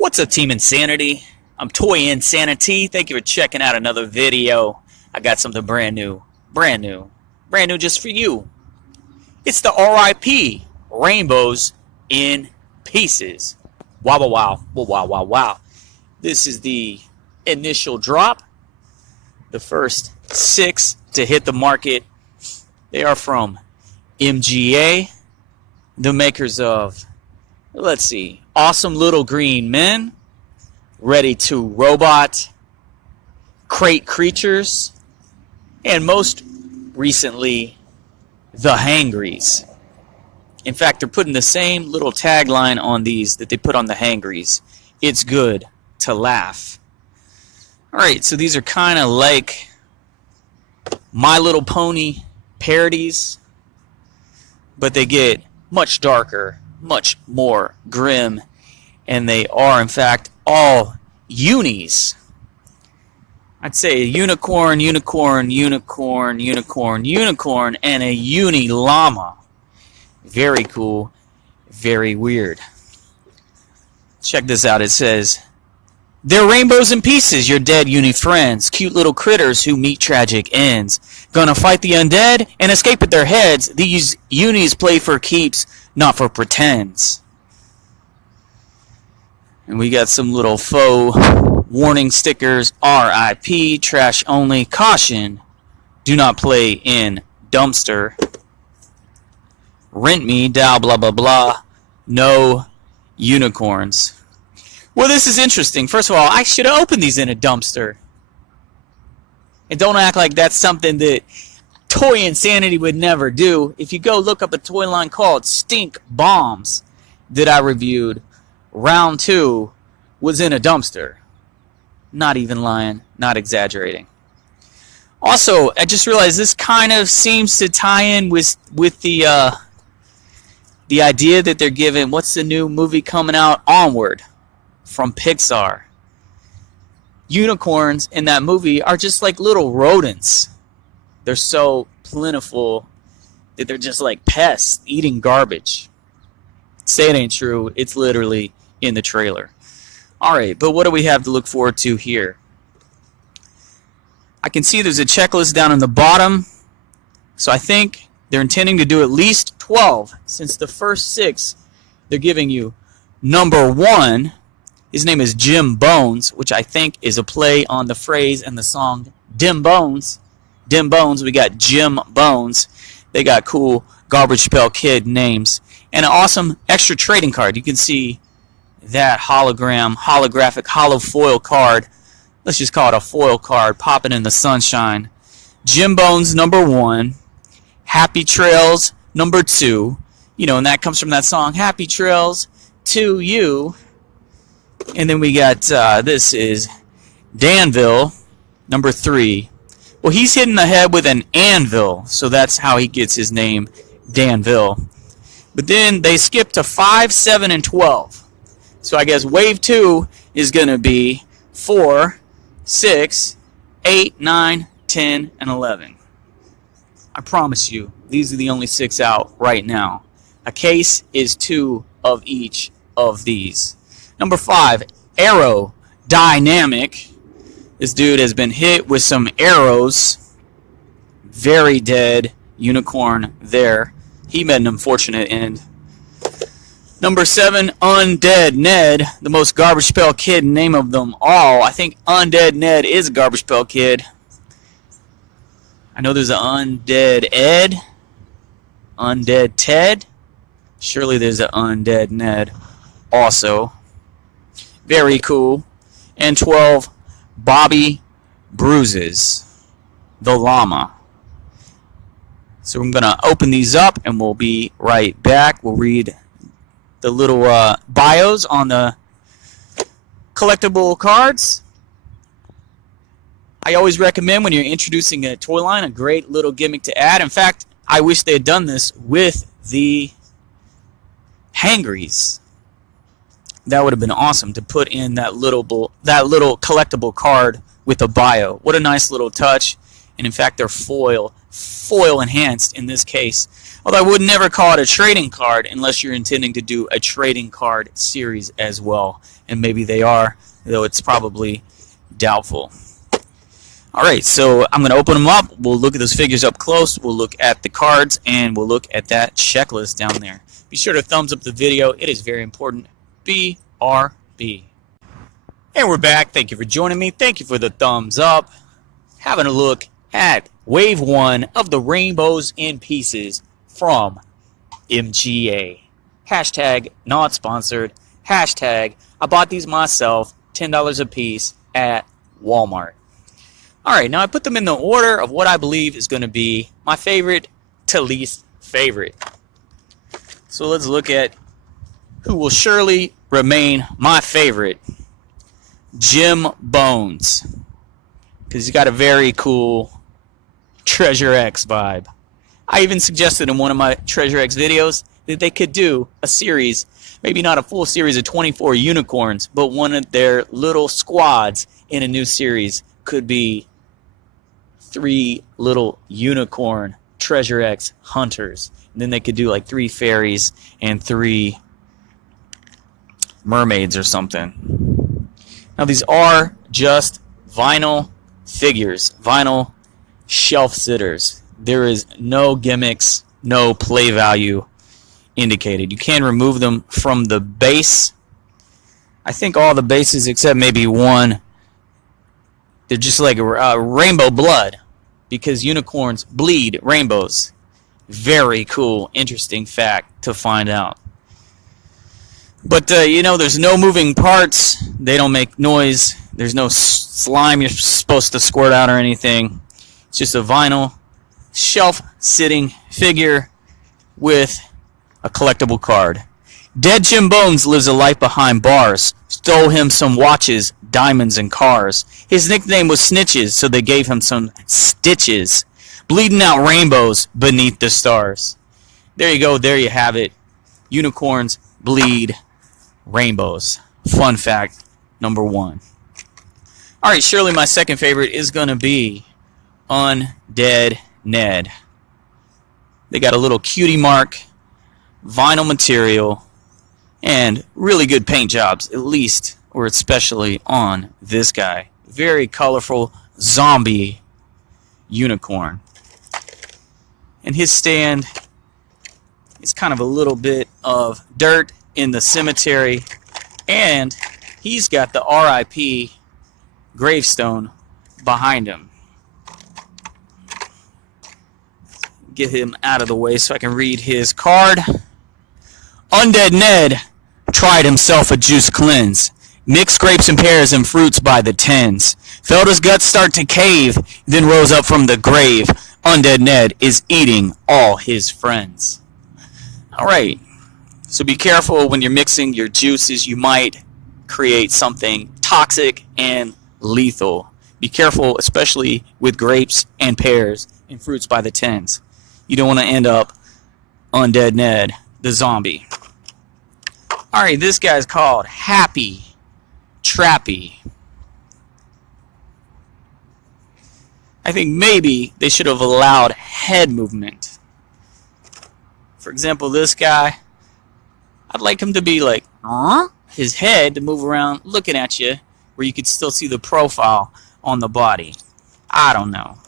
What's up, Team Insanity? I'm Toy Insanity. Thank you for checking out another video. I got something brand new just for you. It's the RIP Rainbows in Pieces. Wow, wow, wow, wow, wow, wow. This is the initial drop. The first 6 to hit the market. They are from MGA, the makers of, let's see, Awesome Little Green Men, Ready to Robot, Crate Creatures, and most recently, The Hangries. In fact, they're putting the same little tagline on these that they put on the Hangries. It's good to laugh. Alright, so these are kind of like My Little Pony parodies, but they get much darker, much more grim, and they are in fact all unis. I'd say a unicorn, unicorn, unicorn, unicorn, unicorn, and a uni llama. Very cool, very weird. Check this out. It says, they're rainbows in pieces, your dead uni friends, cute little critters who meet tragic ends. Gonna fight the undead and escape with their heads. These unis play for keeps, not for pretends. And we got some little faux warning stickers. RIP, trash only, caution, do not play in dumpster. Rent me, dial blah blah blah, no unicorns. Well, this is interesting. First of all, I should have opened these in a dumpster. And don't act like that's something that Toy Insanity would never do. If you go look up a toy line called Stink Bombs that I reviewed, round 2 was in a dumpster. Not even lying, not exaggerating. Also, I just realized this kind of seems to tie in with the idea that they're giving. What's the new movie coming out? Onward, from Pixar. Unicorns in that movie are just like little rodents. They're so plentiful that they're just like pests eating garbage. Say it ain't true. It's literally in the trailer. Alright, but what do we have to look forward to here? I can see there's a checklist down in the bottom. So I think they're intending to do at least 12, since the first 6 they're giving you. Number 1, his name is Jim Bones, which I think is a play on the phrase and the song Dim Bones. Dim Bones, we got Jim Bones. They got cool Garbage Pail Kid names. And an awesome extra trading card. You can see that holographic holofoil card. Let's just call it a foil card popping in the sunshine. Jim Bones, number 1. Happy Trails, number 2. You know, and that comes from that song, Happy Trails to You. And then we got, this is Danville, number 3. Well, he's hitting the head with an anvil, so that's how he gets his name, Danville. But then they skip to 5, 7, and 12. So I guess wave 2 is going to be 4, 6, 8, 9, 10, and 11. I promise you, these are the only 6 out right now. A case is 2 of each of these. Number 5, Aerodynamic. This dude has been hit with some arrows. Very dead unicorn there. He met an unfortunate end. Number 7, Undead Ned, the most Garbage Pail Kid name of them all. I think Undead Ned is a Garbage Pail Kid. I know there's an Undead Ed, Undead Ted. Surely there's an Undead Ned also. Very cool. And 12, Bobby Bruises, the llama. So I'm going to open these up and we'll be right back. We'll read the little bios on the collectible cards. I always recommend when you're introducing a toy line, a great little gimmick to add. In fact, I wish they had done this with the Hangries. That would have been awesome to put in that little collectible card with a bio. What a nice little touch. And in fact, they're foil enhanced in this case. Although I would never call it a trading card unless you're intending to do a trading card series as well. And maybe they are, though it's probably doubtful. Alright, so I'm going to open them up. We'll look at those figures up close. We'll look at the cards, and we'll look at that checklist down there. Be sure to thumbs up the video. It is very important. BRB. And we're back. Thank you for joining me. Thank you for the thumbs up. Having a look at Wave 1 of the Rainbows in Pieces from MGA. Hashtag not sponsored. Hashtag I bought these myself. $10 a piece at Walmart. Alright, now I put them in the order of what I believe is going to be my favorite to least favorite. So let's look at who will surely remain my favorite. Jim Bones. Because he's got a very cool Treasure X vibe. I even suggested in one of my Treasure X videos that they could do a series, maybe not a full series of 24 unicorns, but one of their little squads in a new series could be 3 little unicorn Treasure X hunters. And then they could do like 3 fairies and 3 mermaids or something. Now these are just vinyl figures, vinyl shelf sitters. There is no gimmicks, no play value indicated. You can remove them from the base. I think all the bases except maybe one, they're just like rainbow blood, because unicorns bleed rainbows. Very cool, interesting fact to find out. But, you know, there's no moving parts. They don't make noise. There's no slime you're supposed to squirt out or anything. It's just a vinyl shelf-sitting figure with a collectible card. Dead Jim Bones lives a life behind bars. Stole him some watches, diamonds, and cars. His nickname was Snitches, so they gave him some stitches. Bleeding out rainbows beneath the stars. There you go. There you have it. Unicorns bleed rainbows. Fun fact number 1. Alright, surely my second favorite is going to be Undead Ned. They got a little cutie mark, vinyl material, and really good paint jobs, at least or especially on this guy. Very colorful zombie unicorn. And his stand is kind of a little bit of dirt in the cemetery, and he's got the RIP gravestone behind him. Get him out of the way so I can read his card. Undead Ned tried himself a juice cleanse. Mixed grapes and pears and fruits by the tens. Felt his guts start to cave, then rose up from the grave. Undead Ned is eating all his friends. Alright, so be careful when you're mixing your juices. You might create something toxic and lethal. Be careful, especially with grapes and pears and fruits by the tens. You don't want to end up Undead Ned, the zombie. Alright, this guy's called Happy Trappy. I think maybe they should have allowed head movement. For example, this guy, I'd like him to be like, his head to move around looking at you, where you could still see the profile on the body. I don't know.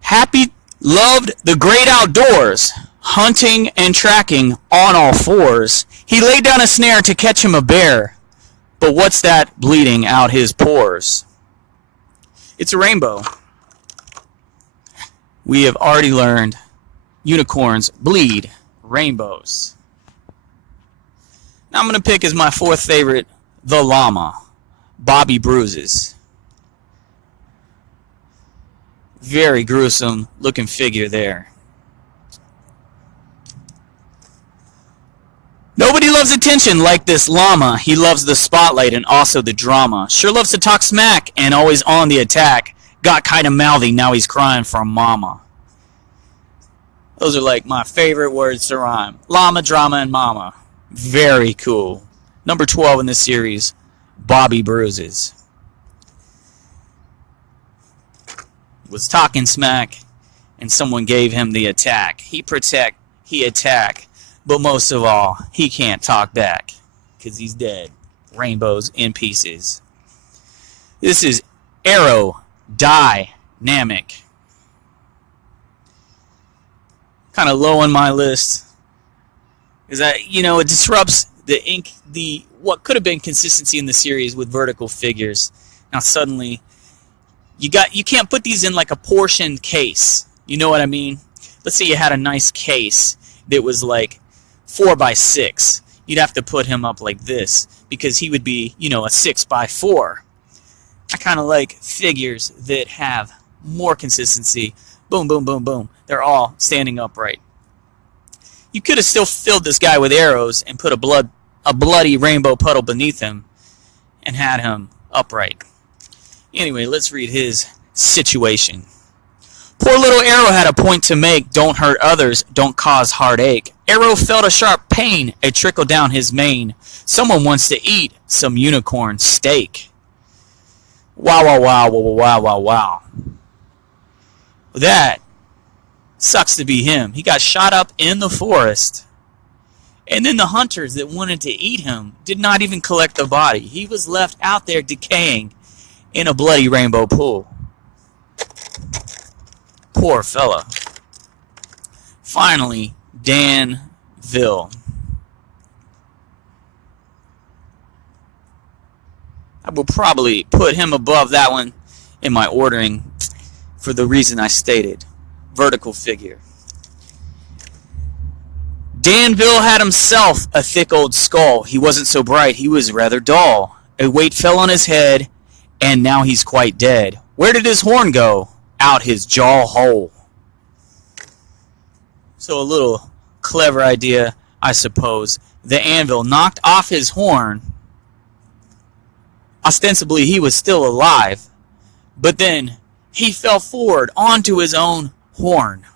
Happy loved the great outdoors, hunting and tracking on all fours. He laid down a snare to catch him a bear, but what's that bleeding out his pores? It's a rainbow. We have already learned unicorns bleed rainbows. Now I'm going to pick as my fourth favorite, the llama, Bobby Bruises. Very gruesome looking figure there. Nobody loves attention like this llama. He loves the spotlight and also the drama. Sure loves to talk smack and always on the attack. Got kind of mouthy, now he's crying for mama. Those are like my favorite words to rhyme. Llama, drama, and mama. Very cool. Number 12 in this series, Bobby Bruises. was talking smack, and someone gave him the attack. He protect, he attack, but most of all, he can't talk back, because he's dead. Rainbows in pieces. This is aerodynamic. Kind of low on my list. Is that, it disrupts the what could have been consistency in the series with vertical figures. Now suddenly you can't put these in like a portioned case. You know what I mean? Let's say you had a nice case that was like 4x6. You'd have to put him up like this because he would be, a 6x4. I kind of like figures that have more consistency. Boom, boom, boom, boom. They're all standing upright. You could have still filled this guy with arrows and put a bloody rainbow puddle beneath him and had him upright. Anyway, let's read his situation. Poor little Arrow had a point to make. Don't hurt others. Don't cause heartache. Arrow felt a sharp pain. It trickled down his mane. Someone wants to eat some unicorn steak. Wow, wow, wow, wow, wow, wow, wow. That sucks to be him. He got shot up in the forest. And then the hunters that wanted to eat him did not even collect the body. He was left out there decaying in a bloody rainbow pool. Poor fella. Finally, Danville. I will probably put him above that one in my ordering for the reason I stated. Vertical figure. Danville had himself a thick old skull. He wasn't so bright, he was rather dull. A weight fell on his head, and now he's quite dead. Where did his horn go? Out his jaw hole. So a little clever idea, I suppose. The anvil knocked off his horn. Ostensibly, he was still alive, but then he fell forward onto his own horn.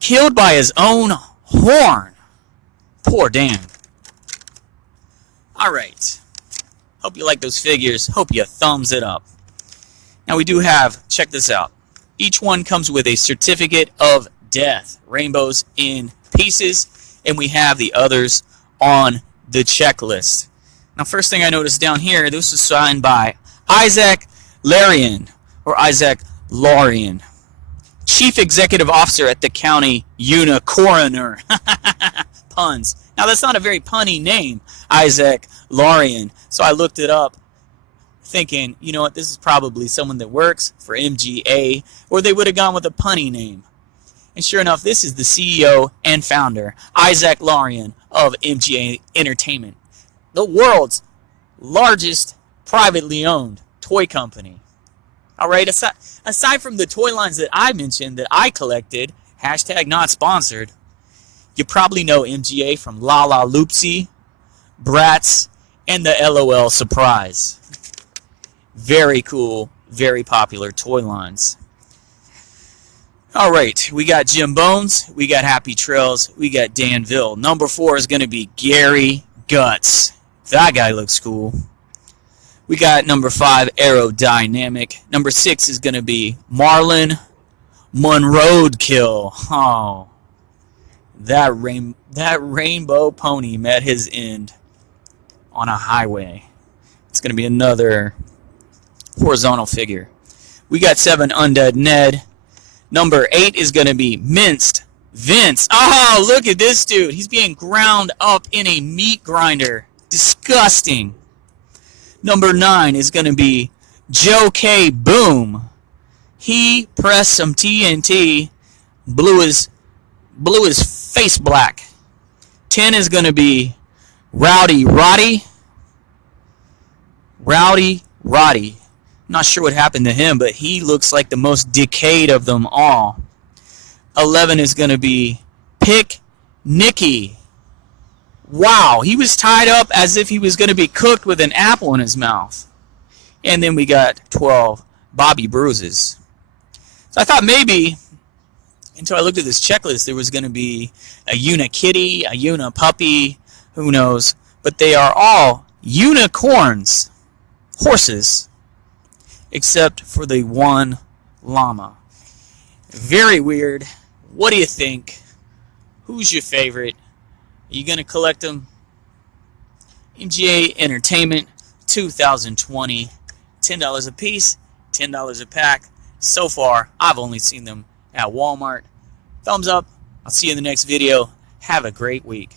Killed by his own horn. Poor Dan. Alright. Hope you like those figures. Hope you thumbs it up. Now we do have, check this out. Each one comes with a certificate of death. Rainbows in pieces. And we have the others on the checklist. Now first thing I noticed down here, this was signed by Isaac Larian. Or Isaac Larian. Chief Executive Officer at the County Unicoroner. Puns. Now that's not a very punny name, Isaac Larian. So I looked it up thinking, you know what, this is probably someone that works for MGA, or they would have gone with a punny name. And sure enough, this is the CEO and founder, Isaac Larian of MGA Entertainment, the world's largest privately owned toy company. All right, aside from the toy lines that I mentioned that I collected, hashtag not sponsored, you probably know MGA from La La Loopsy, Bratz, and the LOL Surprise. Very cool, very popular toy lines. All right, we got Jim Bones, we got Happy Trails, we got Danville. Number 4 is going to be Gary Guts. That guy looks cool. We got number 5, Aerodynamic. Number 6 is going to be Marlon Monroadkill. Oh, that rainbow pony met his end on a highway. It's going to be another horizontal figure. We got 7, Undead Ned. Number 8 is going to be Minced Vince. Oh, look at this dude. He's being ground up in a meat grinder. Disgusting. Number 9 is going to be Joe K. Boom. He pressed some TNT, blew his face black. 10 is going to be Rowdy Roddy. Rowdy Roddy. Not sure what happened to him, but he looks like the most decayed of them all. 11 is going to be Pick Nicky. Wow, he was tied up as if he was going to be cooked with an apple in his mouth. And then we got 12, Bobby Bruises. So I thought maybe, until I looked at this checklist, there was going to be a Unikitty, a Unipuppy, who knows. But they are all unicorns, horses, except for the one llama. Very weird. What do you think? Who's your favorite? Are you going to collect them? MGA Entertainment 2020. $10 a piece, $10 a pack. So far, I've only seen them at Walmart. Thumbs up. I'll see you in the next video. Have a great week.